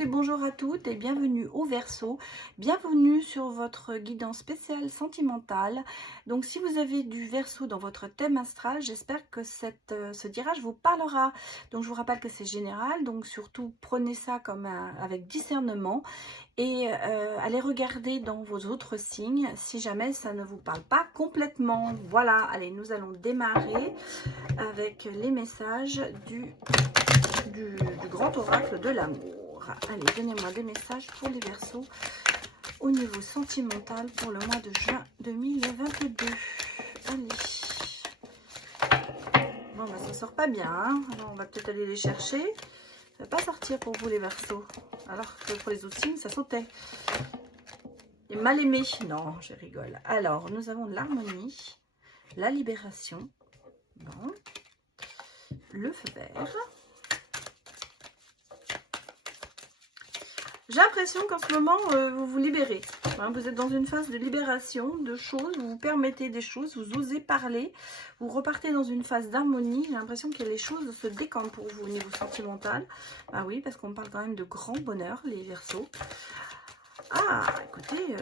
et bonjour à toutes et bienvenue au Verseau. Bienvenue sur votre guidance spéciale sentimentale. Donc si vous avez du Verseau dans votre thème astral, j'espère que ce tirage vous parlera. Donc je vous rappelle que c'est général, donc surtout prenez ça comme avec discernement et allez regarder dans vos autres signes si jamais ça ne vous parle pas complètement. Voilà, allez, nous allons démarrer avec les messages du grand oracle de l'amour. Allez, donnez-moi des messages pour les Verseaux au niveau sentimental pour le mois de juin 2022. Allez. Bon, bah, ça sort pas bien. Hein. Alors, on va peut-être aller les chercher. Ça va pas sortir pour vous les Verseaux. Alors que pour les autres signes, ça sautait. Et mal aimé. Non, je rigole. Alors, nous avons l'harmonie, la libération. Bon. Le feu vert. J'ai l'impression qu'en ce moment, vous vous libérez. Hein, vous êtes dans une phase de libération de choses, vous vous permettez des choses, vous osez parler, vous repartez dans une phase d'harmonie. J'ai l'impression que les choses se décantent pour vous au niveau sentimental. Ah oui, parce qu'on parle quand même de grand bonheur, les Verseaux. Ah, écoutez,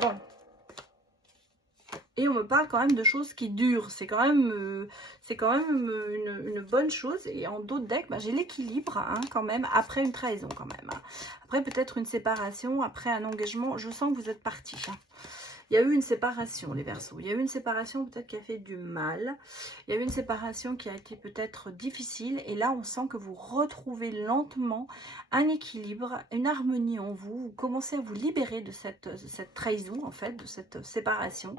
bon. Et on me parle quand même de choses qui durent. C'est quand même une bonne chose. Et en d'autres decks, bah, j'ai l'équilibre hein, quand même, après une trahison quand même. Hein. Après peut-être une séparation, après un engagement. Je sens que vous êtes partis. Hein. Il y a eu une séparation, les Verseaux. Il y a eu une séparation peut-être qui a fait du mal. Il y a eu une séparation qui a été peut-être difficile. Et là, on sent que vous retrouvez lentement un équilibre, une harmonie en vous. Vous commencez à vous libérer de cette trahison, en fait, de cette séparation.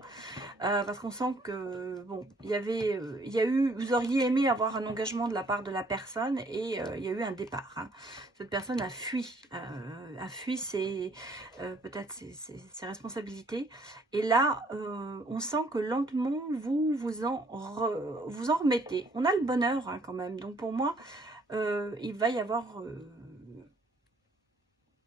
Parce qu'on sent que, bon, il y a eu, vous auriez aimé avoir un engagement de la part de la personne et il y a eu un départ. Hein. Cette personne a fui peut-être ses responsabilités. Et là, on sent que lentement, vous en remettez. On a le bonheur hein, quand même. Donc pour moi, il va y avoir...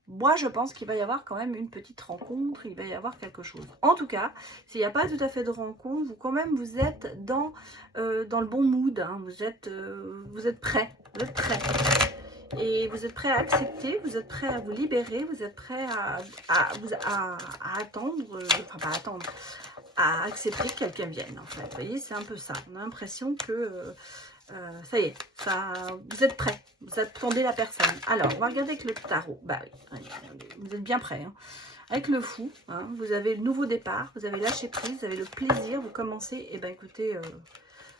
moi, je pense qu'il va y avoir quand même une petite rencontre, il va y avoir quelque chose. En tout cas, s'il n'y a pas tout à fait de rencontre, vous êtes dans le bon mood, hein, vous êtes prêt, Et vous êtes prêt à accepter, vous êtes prêt à vous libérer, vous êtes prêt à attendre, enfin pas attendre, à accepter que quelqu'un vienne en fait. Vous voyez, c'est un peu ça. On a l'impression que... ça y est, vous êtes prêts, vous attendez la personne. Alors, on va regarder avec le tarot. Bah oui, vous êtes bien prêts. Hein. Avec le fou, hein, vous avez le nouveau départ, vous avez lâché prise, vous avez le plaisir, vous commencez. Et ben écoutez,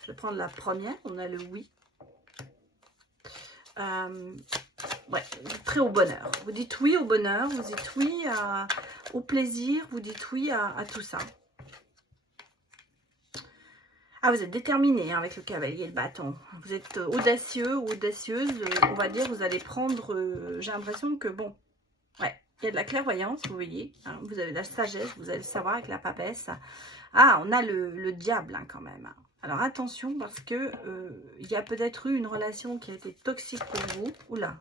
je vais prendre la première. On a le oui. Ouais, vous êtes prêt au bonheur. Vous dites oui au bonheur, vous dites oui au plaisir, vous dites oui à tout ça. Ah, vous êtes déterminé hein, avec le cavalier et le bâton. Vous êtes audacieux ou audacieuse. On va dire, vous allez prendre... j'ai l'impression que, bon, ouais, il y a de la clairvoyance, vous voyez. Hein, vous avez de la sagesse, vous allez savoir avec la papesse. Ah, on a le diable hein, quand même. Alors, attention, parce que il y a peut-être eu une relation qui a été toxique pour vous. Oula.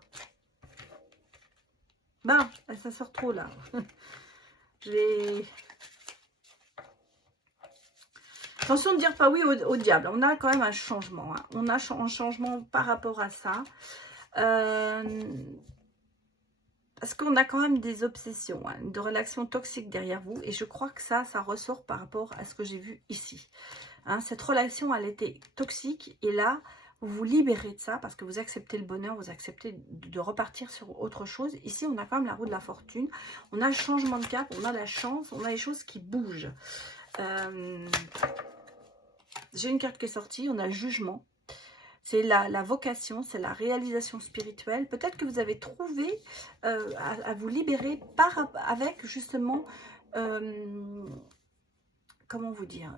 Bah, ça sort trop, là. Je vais... Attention de dire pas oui au diable. On a quand même un changement. Hein. On a un changement par rapport à ça. Parce qu'on a quand même des obsessions, hein, de relations toxiques derrière vous. Et je crois que ça ressort par rapport à ce que j'ai vu ici. Hein, cette relation, elle était toxique. Et là, vous vous libérez de ça parce que vous acceptez le bonheur. Vous acceptez de repartir sur autre chose. Ici, on a quand même la roue de la fortune. On a le changement de cap. On a la chance. On a les choses qui bougent. J'ai une carte qui est sortie, on a le jugement. C'est la vocation, c'est la réalisation spirituelle. Peut-être que vous avez trouvé à vous libérer avec justement, comment vous dire,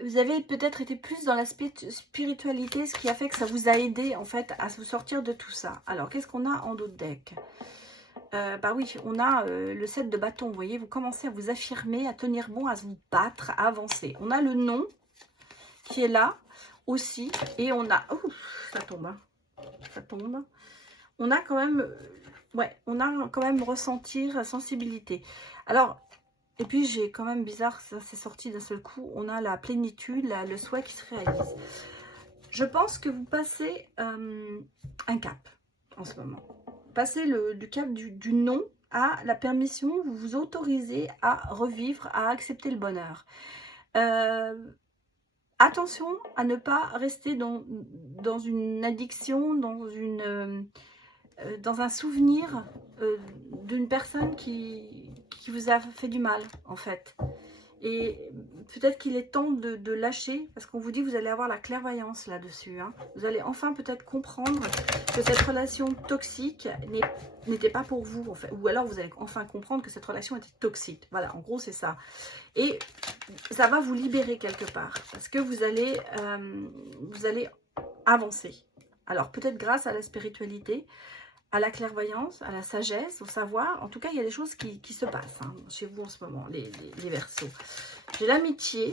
vous avez peut-être été plus dans la spiritualité, ce qui a fait que ça vous a aidé en fait à vous sortir de tout ça. Alors, qu'est-ce qu'on a en d'autres decks? Bah oui, on a le 7 de bâton, vous voyez, vous commencez à vous affirmer, à tenir bon, à vous battre, à avancer. On a le non qui est là aussi, et on a... Oh, ça tombe, hein. Ça tombe. On a quand même... ouais, on a quand même ressentir sensibilité. Alors, et puis j'ai quand même bizarre, ça s'est sorti d'un seul coup, on a la plénitude, le souhait qui se réalise. Je pense que vous passez un cap en ce moment. Passez du cap du non à la permission, vous vous autorisez à revivre, à accepter le bonheur. Attention à ne pas rester dans une addiction, dans un souvenir d'une personne qui vous a fait du mal, en fait. Et peut-être qu'il est temps de lâcher, parce qu'on vous dit que vous allez avoir la clairvoyance là-dessus. Hein. Vous allez enfin peut-être comprendre que cette relation toxique n'était pas pour vous. En fait. Ou alors vous allez enfin comprendre que cette relation était toxique. Voilà, en gros c'est ça. Et ça va vous libérer quelque part, parce que vous allez avancer. Alors peut-être grâce à la spiritualité, à la clairvoyance, à la sagesse, au savoir. En tout cas, il y a des choses qui se passent hein, chez vous en ce moment, les Verseaux. J'ai l'amitié,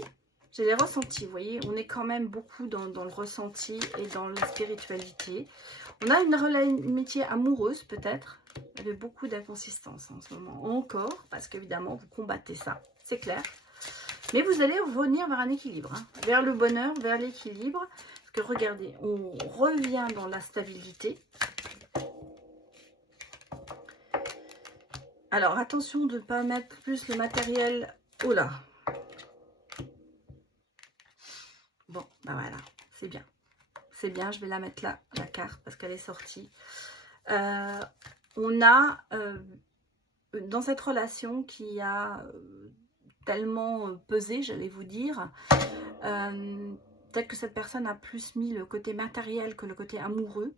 j'ai les ressentis, vous voyez. On est quand même beaucoup dans le ressenti et dans la spiritualité. On a une amitié amoureuse, peut-être, avec beaucoup d'inconsistance en ce moment. Encore, parce qu'évidemment, vous combattez ça, c'est clair. Mais vous allez revenir vers un équilibre, hein, vers le bonheur, vers l'équilibre. Parce que regardez, on revient dans la stabilité. Alors, attention de ne pas mettre plus le matériel. Oh là. Bon, ben voilà, c'est bien. C'est bien, je vais la mettre là, la carte, parce qu'elle est sortie. On a, dans cette relation qui a tellement pesé, j'allais vous dire, peut-être que cette personne a plus mis le côté matériel que le côté amoureux.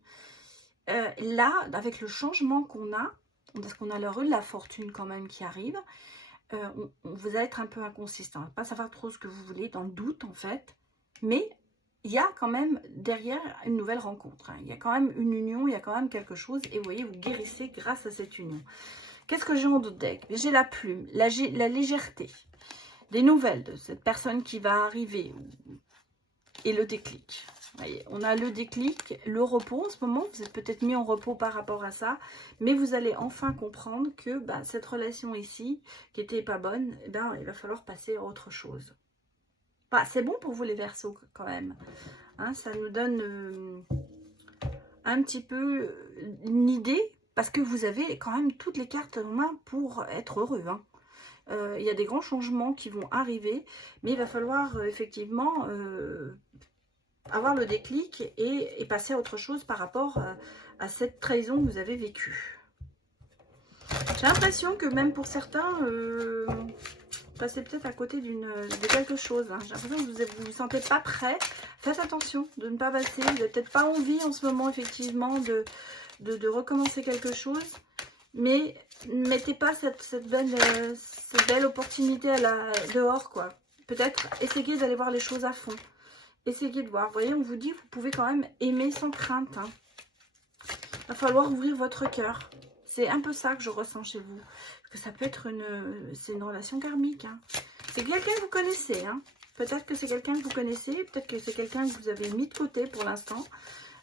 Là, avec le changement qu'on a, parce qu'on a l'heure de la fortune quand même qui arrive, vous allez être un peu inconsistant, pas savoir trop ce que vous voulez, dans le doute en fait, mais il y a quand même derrière une nouvelle rencontre, hein. Il y a quand même une union, il y a quand même quelque chose, et vous voyez, vous guérissez grâce à cette union. Qu'est-ce que j'ai en d'autres deck? J'ai la plume, la légèreté, des nouvelles de cette personne qui va arriver, et le déclic. Voyez, on a le déclic, le repos en ce moment, vous êtes peut-être mis en repos par rapport à ça, mais vous allez enfin comprendre que cette relation ici, qui n'était pas bonne, il va falloir passer à autre chose. C'est bon pour vous les Verseaux quand même, hein, ça nous donne un petit peu une idée, parce que vous avez quand même toutes les cartes en main pour être heureux, hein. Il y a des grands changements qui vont arriver, mais il va falloir effectivement avoir le déclic et passer à autre chose par rapport à cette trahison que vous avez vécue. J'ai l'impression que même pour certains, passez peut-être à côté de quelque chose. Hein. J'ai l'impression que vous vous sentez pas prêt. Faites attention de ne pas passer. Vous n'avez peut-être pas envie en ce moment effectivement de recommencer quelque chose. Mais ne mettez pas cette belle opportunité dehors, quoi. Peut-être essayez d'aller voir les choses à fond. Essayez de voir. Vous voyez, on vous dit, vous pouvez quand même aimer sans crainte. Hein. Il va falloir ouvrir votre cœur. C'est un peu ça que je ressens chez vous. Parce que ça peut être une relation karmique. Hein. C'est quelqu'un que vous connaissez. Hein. Peut-être que c'est quelqu'un que vous connaissez. Peut-être que c'est quelqu'un que vous avez mis de côté pour l'instant.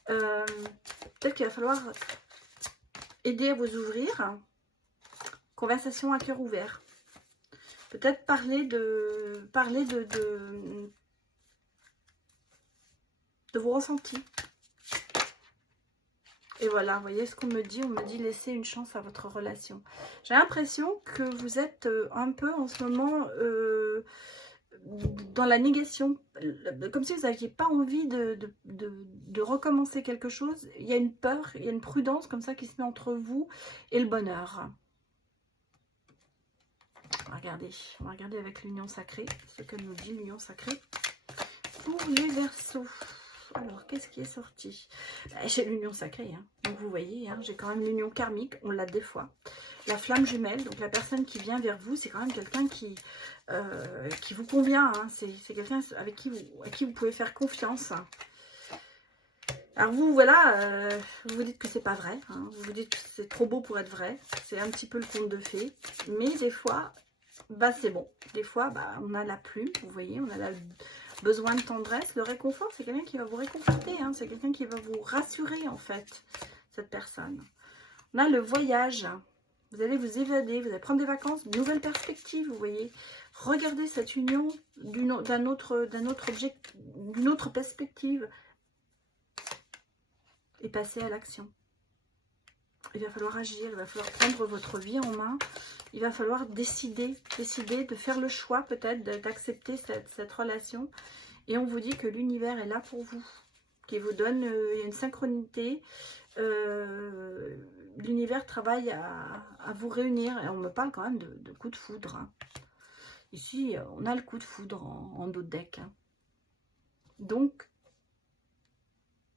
Peut-être qu'il va falloir aider à vous ouvrir. Conversation à cœur ouvert. Peut-être parler de vos ressentis. Et voilà, vous voyez ce qu'on me dit. On me dit laissez une chance à votre relation. J'ai l'impression que vous êtes un peu en ce moment dans la négation. Comme si vous n'aviez pas envie de recommencer quelque chose. Il y a une peur, il y a une prudence comme ça qui se met entre vous et le bonheur. On va regarder avec l'union sacrée. Ce que nous dit l'union sacrée. Pour les Verseaux. Alors, qu'est-ce qui est sorti? J'ai l'union sacrée, hein. Donc vous voyez, hein, j'ai quand même l'union karmique, on l'a des fois. La flamme jumelle, donc la personne qui vient vers vous, c'est quand même quelqu'un qui vous convient. Hein. C'est quelqu'un à qui vous pouvez faire confiance. Alors vous, voilà, vous vous dites que c'est pas vrai. Hein. Vous vous dites que c'est trop beau pour être vrai. C'est un petit peu le conte de fées. Mais des fois, c'est bon. Des fois, on a la plume, vous voyez, on a la besoin de tendresse. Le réconfort, c'est quelqu'un qui va vous réconforter. Hein. C'est quelqu'un qui va vous rassurer, en fait, cette personne. On a le voyage. Vous allez vous évader, vous allez prendre des vacances, de nouvelles perspectives, vous voyez. Regardez cette union d'une autre perspective. et passer à l'action. Il va falloir agir, il va falloir prendre votre vie en main. Il va falloir décider de faire le choix peut-être d'accepter cette relation. Et on vous dit que l'univers est là pour vous, qui vous donne il y a une synchronité. L'univers travaille à vous réunir. Et on me parle quand même de coup de foudre. Hein. Ici, on a le coup de foudre en dos de deck. Hein. Donc,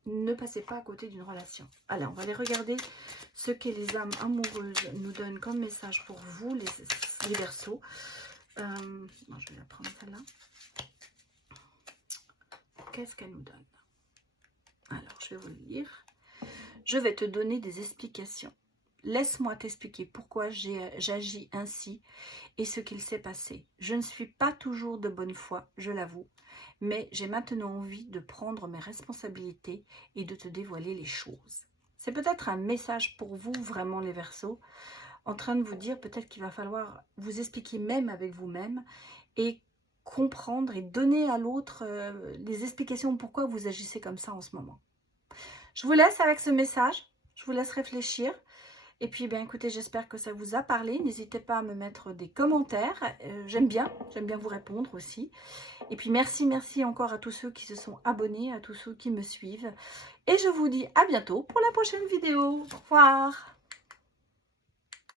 ne passez pas à côté d'une relation. Allez, on va aller regarder ce que les âmes amoureuses nous donnent comme message pour vous, les Verseaux. Je vais la prendre celle-là. Qu'est-ce qu'elle nous donne? Alors, je vais vous le lire. Je vais te donner des explications. Laisse-moi t'expliquer pourquoi j'agis ainsi et ce qu'il s'est passé. Je ne suis pas toujours de bonne foi, je l'avoue, mais j'ai maintenant envie de prendre mes responsabilités et de te dévoiler les choses. C'est peut-être un message pour vous, vraiment les Verseaux, en train de vous dire peut-être qu'il va falloir vous expliquer même avec vous-même et comprendre et donner à l'autre les explications pourquoi vous agissez comme ça en ce moment. Je vous laisse avec ce message, je vous laisse réfléchir. Et puis, bien écoutez, j'espère que ça vous a parlé. N'hésitez pas à me mettre des commentaires. J'aime bien vous répondre aussi. Et puis, merci encore à tous ceux qui se sont abonnés, à tous ceux qui me suivent. Et je vous dis à bientôt pour la prochaine vidéo. Au revoir.